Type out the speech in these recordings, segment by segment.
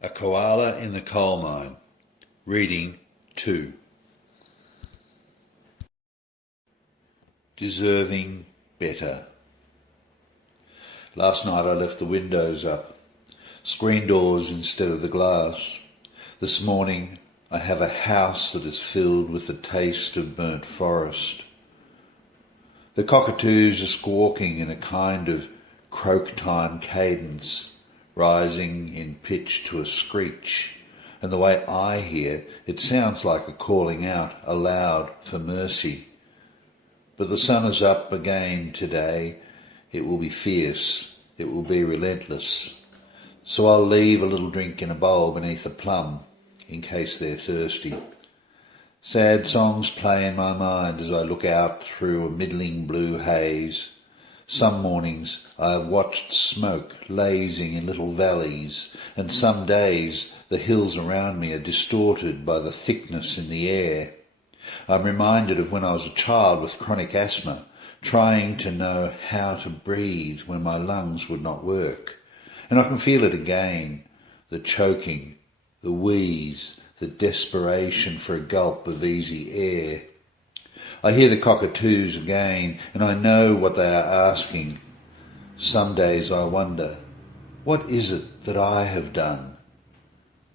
A Koala in the Coalmine. Reading 2. Deserving better. Last night I left the windows up, screen doors instead of the glass. This morning I have a house that is filled with the taste of burnt forest. The cockatoos are squawking in a kind of croak-time cadence, rising in pitch to a screech, and the way I hear it sounds like a calling out aloud for mercy. But the sun is up again today. It will be fierce. It will be relentless. So I'll leave a little drink in a bowl beneath the plum, in case they're thirsty. Sad songs play in my mind as I look out through a middling blue haze. Some mornings I have watched smoke lazing in little valleys, and some days the hills around me are distorted by the thickness in the air. I'm reminded of when I was a child with chronic asthma, trying to know how to breathe when my lungs would not work. And I can feel it again, the choking, the wheeze, the desperation for a gulp of easy air. I hear the cockatoos again, and I know what they are asking. Some days I wonder, what is it that I have done?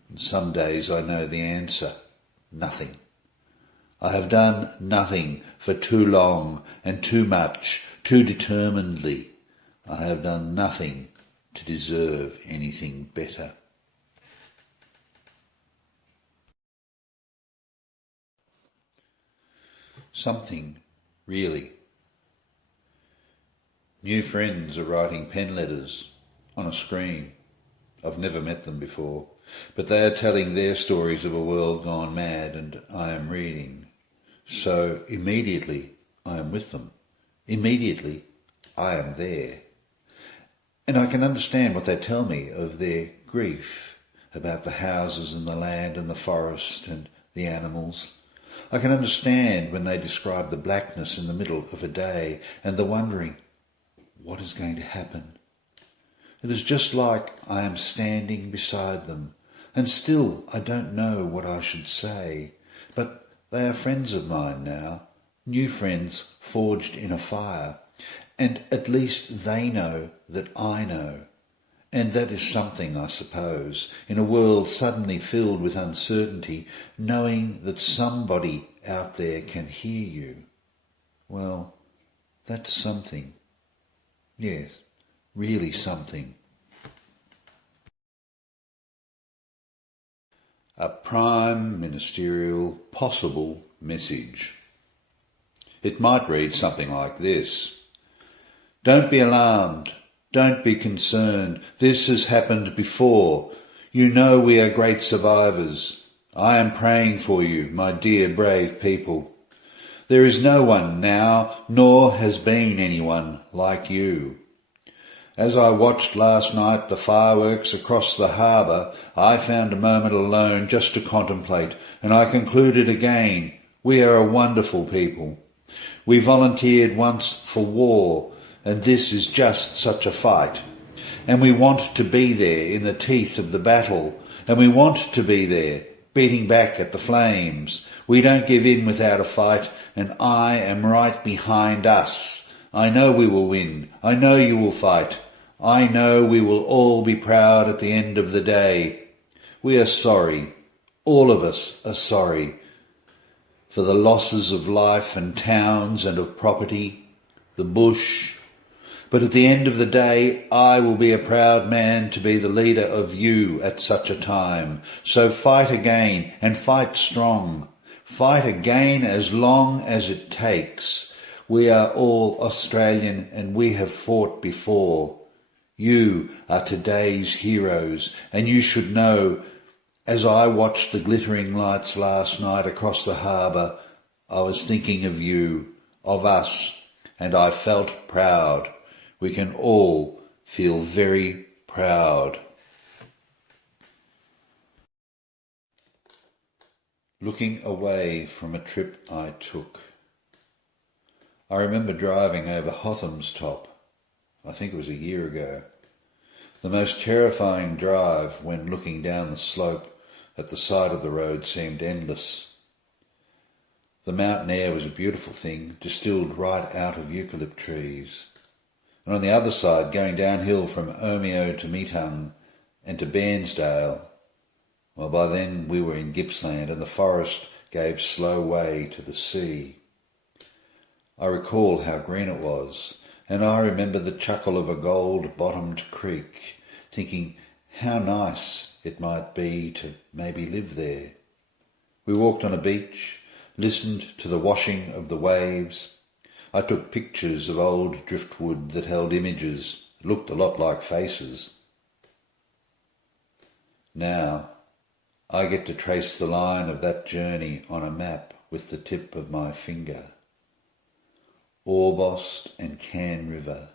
And some days I know the answer, nothing. I have done nothing for too long and too much, too determinedly. I have done nothing to deserve anything better. Something, really. New friends are writing pen letters on a screen. I've never met them before, but they are telling their stories of a world gone mad, and I am reading. So immediately I am with them. Immediately I am there. And I can understand what they tell me of their grief, about the houses and the land and the forest and the animals. I can understand when they describe the blackness in the middle of a day and the wondering, what is going to happen? It is just like I am standing beside them, and still I don't know what I should say. But they are friends of mine now, new friends forged in a fire, and at least they know that I know. And that is something, I suppose, in a world suddenly filled with uncertainty, knowing that somebody out there can hear you. Well, that's something. Yes, really something. A prime ministerial possible message. It might read something like this. Don't be alarmed. Don't be concerned. This has happened before. You know we are great survivors. I am praying for you, my dear brave people. There is no one now, nor has been anyone like you. As I watched last night the fireworks across the harbour, I found a moment alone just to contemplate, and I concluded again, we are a wonderful people. We volunteered once for war, and this is just such a fight. And we want to be there in the teeth of the battle, and we want to be there, beating back at the flames. We don't give in without a fight, and I am right behind us. I know we will win. I know you will fight. I know we will all be proud at the end of the day. We are sorry. All of us are sorry for the losses of life and towns and of property, the bush. But at the end of the day, I will be a proud man to be the leader of you at such a time. So fight again, and fight strong. Fight again as long as it takes. We are all Australian, and we have fought before. You are today's heroes, and you should know, as I watched the glittering lights last night across the harbour, I was thinking of you, of us, and I felt proud. We can all feel very proud. Looking away from a trip I took. I remember driving over Hotham's Top. I think it was a year ago. The most terrifying drive when looking down the slope at the side of the road seemed endless. The mountain air was a beautiful thing, distilled right out of eucalypt trees. And on the other side, going downhill from Omeo to Meetung and to Bairnsdale, well, by then we were in Gippsland and the forest gave slow way to the sea. I recall how green it was, and I remember the chuckle of a gold-bottomed creek, thinking how nice it might be to maybe live there. We walked on a beach, listened to the washing of the waves. I took pictures of old driftwood that held images, looked a lot like faces. Now, I get to trace the line of that journey on a map with the tip of my finger. Orbost and Cairn River,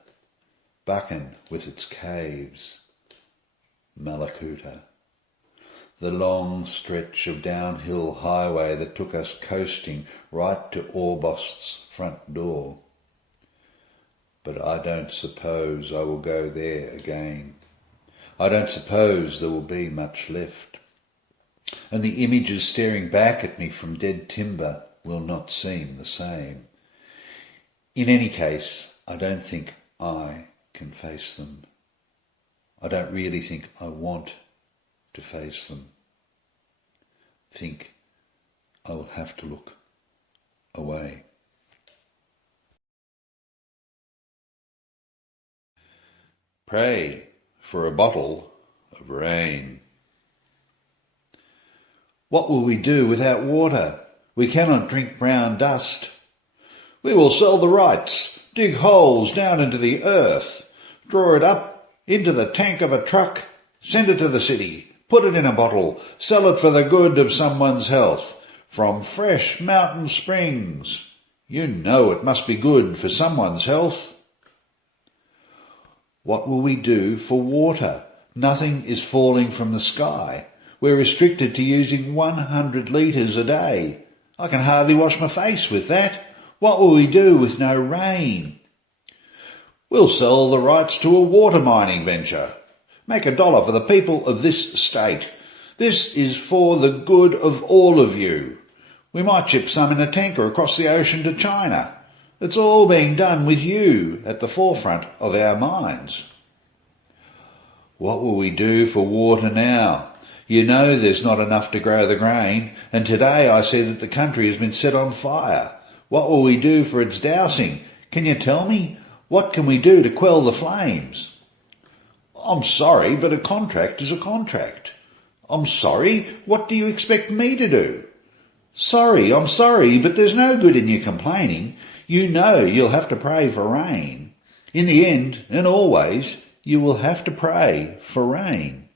Buchan with its caves, Malakuta, the long stretch of downhill highway that took us coasting right to Orbost's front door. But I don't suppose I will go there again. I don't suppose there will be much left. And the images staring back at me from dead timber will not seem the same. In any case, I don't think I can face them. I don't really think I want to face them. I think I will have to look away. Pray for a bottle of rain. What will we do without water? We cannot drink brown dust. We will sell the rights, dig holes down into the earth, draw it up into the tank of a truck, send it to the city, put it in a bottle, sell it for the good of someone's health, from fresh mountain springs. You know it must be good for someone's health. What will we do for water? Nothing is falling from the sky. We're restricted to using 100 litres a day. I can hardly wash my face with that. What will we do with no rain? We'll sell the rights to a water mining venture. Make $1 for the people of this state. This is for the good of all of you. We might ship some in a tanker across the ocean to China. It's all being done with you at the forefront of our minds. What will we do for water now? You know there's not enough to grow the grain, and today I see that the country has been set on fire. What will we do for its dousing? Can you tell me? What can we do to quell the flames? I'm sorry, but a contract is a contract. I'm sorry, what do you expect me to do? I'm sorry, but there's no good in you complaining. You know you'll have to pray for rain. In the end, and always, you will have to pray for rain.